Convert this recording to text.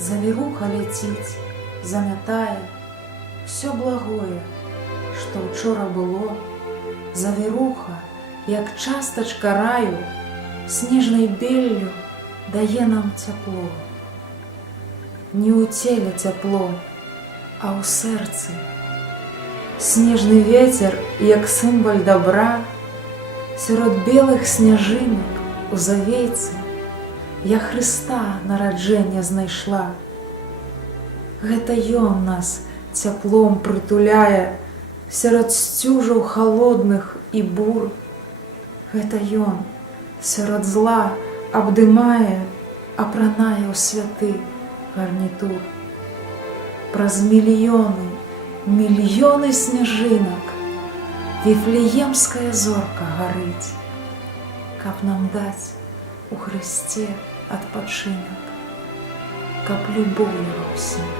Завіруха ляціць, замятае всё благое, што ўчора было. Завіруха, як частачка раю, снежнай беллю дае нам цяпло. Не ў целе цяпло, а ў сэрцы. Снежны вецер, як сімвал дабра, сярод белых сняжынак у завейцы я Хрыста нараджэння знайшла. Гэта Ён нас цяплом прытуляе сярод сцюжаў халодных і бур. Гэта Ён сярод зла абдымае, апранае ў святы гарнітур. Праз мільёны, мільёны сняжынак віфлеемская зорка гарыць, каб нам даць у Хрысце адпачынак, каб любоў яго ўсім